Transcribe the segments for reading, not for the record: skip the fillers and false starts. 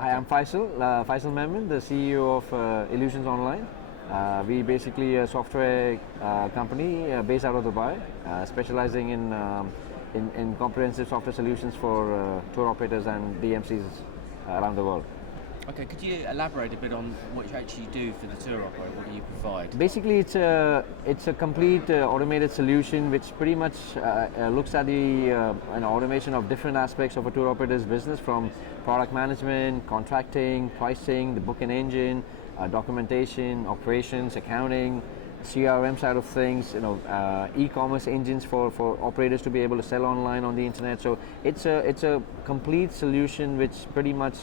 Hi, I'm Faisal Memon, the CEO of Illusions Online. We basically a software company based out of Dubai, specializing in comprehensive software solutions for tour operators and DMCs around the world. Okay, could you elaborate a bit on what you actually do for the tour operator? What do you provide? Basically, it's a complete automated solution which pretty much looks at the automation of different aspects of a tour operator's business, from product management, contracting, pricing, the booking engine, documentation, operations, accounting, CRM side of things, e-commerce engines for operators to be able to sell online on the internet. So it's a complete solution which pretty much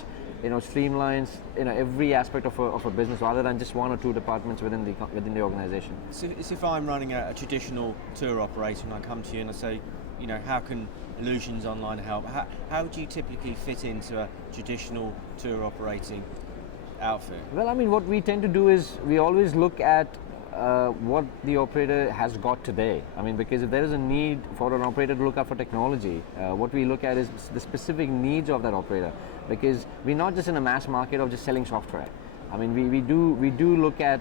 streamlines every aspect of a business, rather than just one or two departments within the organization. So if I'm running a traditional tour operator and I come to you and I say, how can Illusions Online help? How do you typically fit into a traditional tour operating outfit? Well, I mean, what we tend to do is we always look at what the operator has got today. I mean, because if there is a need for an operator to look out for technology, what we look at is the specific needs of that operator. Because we're not just in a mass market of just selling software. I mean, we do look at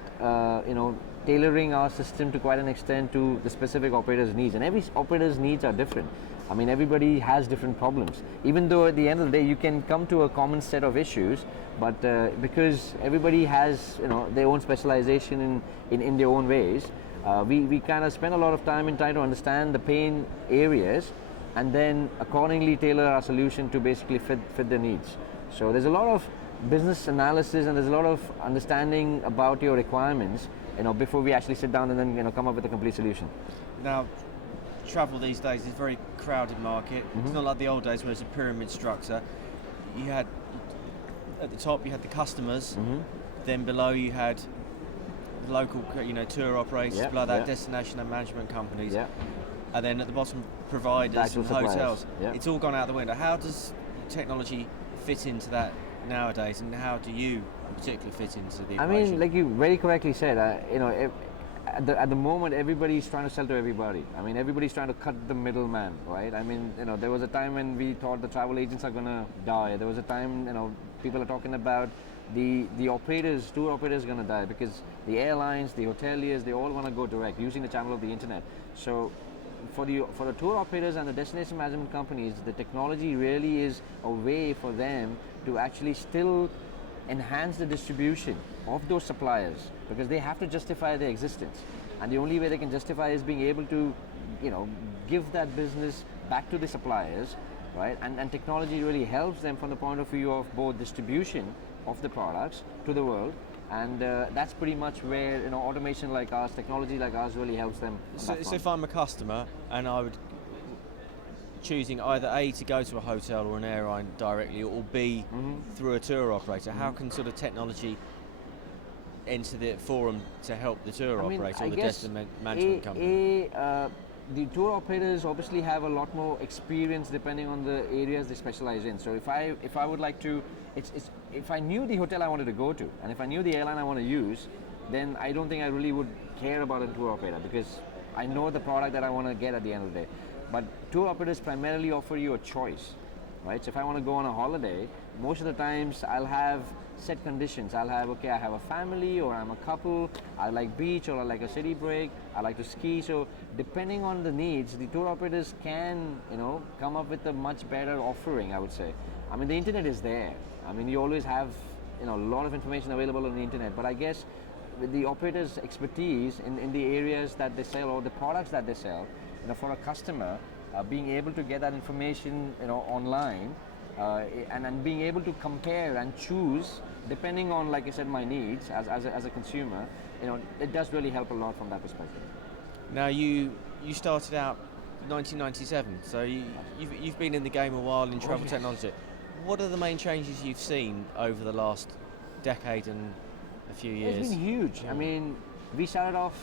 tailoring our system to quite an extent to the specific operator's needs, and every operator's needs are different. I mean, everybody has different problems. Even though at the end of the day you can come to a common set of issues, but because everybody has their own specialization in their own ways, we kind of spend a lot of time in trying to understand the pain areas, and then accordingly tailor our solution to basically fit the needs. So there's a lot of business analysis and there's a lot of understanding about your requirements, before we actually sit down and then come up with a complete solution. Now, travel these days is a very crowded market. Mm-hmm. It's not like the old days where it's a pyramid structure. You had at the top you had the customers, mm-hmm. Then below you had the local tour operators, below that destination and management companies. Yeah. And then at the bottom, providers and hotels. Yep. It's all gone out the window. How does technology fit into that nowadays, and how do you particularly fit into the equation? I mean, like you very correctly said, at the moment everybody's trying to sell to everybody. I mean, everybody's trying to cut the middleman, right? I mean, there was a time when we thought the travel agents are going to die. There was a time, people are talking about the operators, tour operators are going to die, because the airlines, the hoteliers, they all want to go direct using the channel of the internet. So for the tour operators and the destination management companies, the technology really is a way for them to actually still enhance the distribution of those suppliers, because they have to justify their existence, and the only way they can justify is being able to give that business back to the suppliers, right? And technology really helps them from the point of view of both distribution of the products to the world. And that's pretty much where automation like ours, technology like ours, really helps them. So if I'm a customer and I would choosing either A, to go to a hotel or an airline directly, or B, mm-hmm. through a tour operator, mm-hmm. how can sort of technology enter the forum to help the tour operator or the destination management company? The tour operators obviously have a lot more experience depending on the areas they specialize in. So if I would like to, if I knew the hotel I wanted to go to, and if I knew the airline I want to use, then I don't think I really would care about a tour operator, because I know the product that I want to get at the end of the day. But tour operators primarily offer you a choice, right? So if I want to go on a holiday, most of the times I'll have set conditions. I'll have, I have a family, or I'm a couple, I like beach, or I like a city break, I like to ski. So depending on the needs, the tour operators can, come up with a much better offering, I would say. I mean, the internet is there. I mean, you always have, a lot of information available on the internet, but I guess with the operators' expertise in the areas that they sell or the products that they sell, for a customer, being able to get that information, online, and being able to compare and choose depending on, like I said, my needs as a consumer, it does really help a lot from that perspective. Now you started out 1997, so you've been in the game a while in travel technology. What are the main changes you've seen over the last decade and a few years? It's been huge. Yeah. I mean, we started off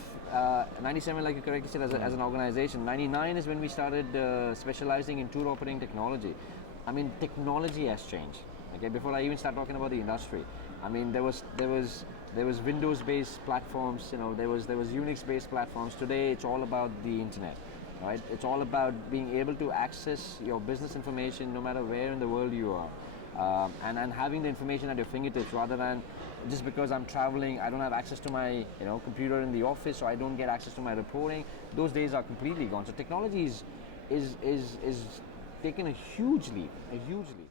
97, like you correctly said, as an organization. 99 is when we started specializing in tour operating technology. I mean, technology has changed. Okay, before I even start talking about the industry, I mean, there was Windows-based platforms. There was Unix-based platforms. Today, it's all about the internet, right? It's all about being able to access your business information no matter where in the world you are. and having the information at your fingertips rather than just because I'm traveling, I don't have access to my computer in the office, so I don't get access to my reporting. Those days are completely gone. So technology is taken a huge leap, a huge leap.